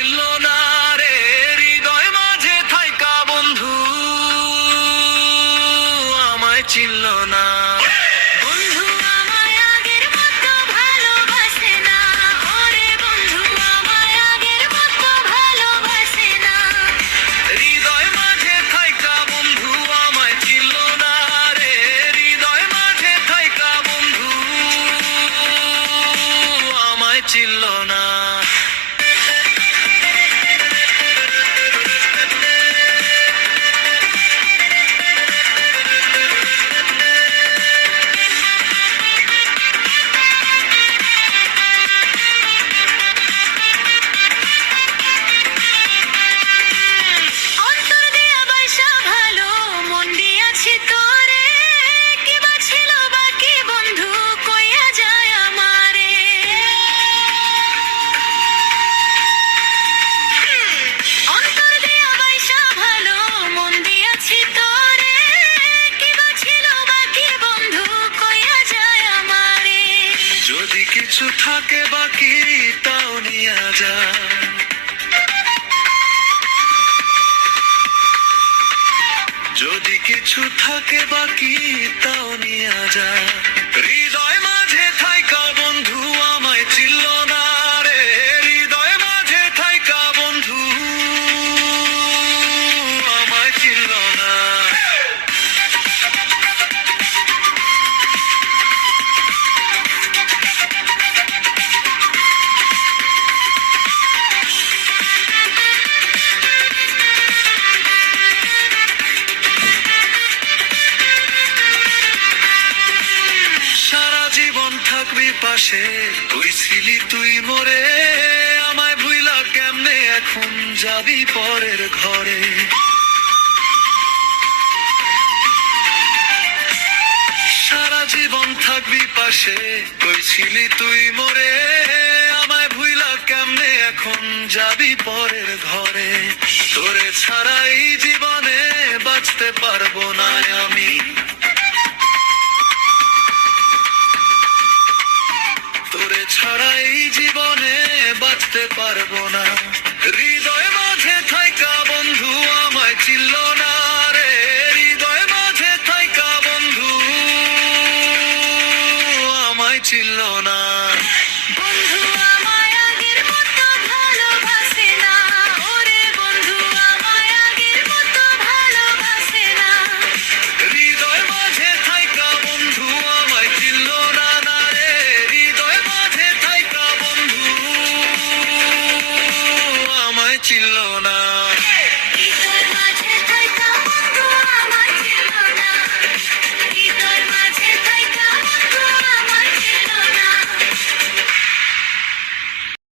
চিনল না রে, হৃদয় মাঝে থাইকা বন্ধু আমায় চিনল না। বন্ধু আমায় আগের মতো ভালোবাসে না, ওরে বন্ধু আমায় আগের মতো ভালোবাসে না। হৃদয় মাঝে থাইকা বন্ধু আমায় চিনল না রে, হৃদয় মাঝে থাইকা বন্ধু আমায় চিনল না। অন্তর দিয়া বাসা ভালো, মন দিয়াছি তোরে, কি বা ছিল বাকি বন্ধু কইয়া যায় আমারে। অন্তর দিয়া বাসা ভালো, মন দিয়াছি তোরে, কি বা ছিল বাকি বন্ধু কইয়া যায় আমারে। যদি কিছু থাকে বাকি তাও নিয়া যা, যদি কিছু থাকে বাকি তাও নিয়া যা। হৃদয় মাঝে থাইকা বন্ধু আমায় চিনল না রে, হৃদয় মাঝে থাইকা বন্ধু আমায় চিনল না। সারা জীবন থাকবি পাশে, তুই ছিলি তুই মোরে, আমায় ভুইলা কেমনে এখন যাবি পরের ঘরে। সারা জীবন থাকবি পাশে, তুই ছিলি তুই মোরে, আমায় ভুইলা কেমনে এখন যাবি পরের ঘরে। তোরে ছাড়া এই জীবনে বাঁচতে পারবো না আমি, তোরে ছাড়া এই জীবনে বাঁচতে পারবো না। হৃদয় মাঝে থাইকা বন্ধু আমায় চিনল না রে, হৃদয় মাঝে থাইকা বন্ধু আমায় চিনল না। বন্ধু আমায়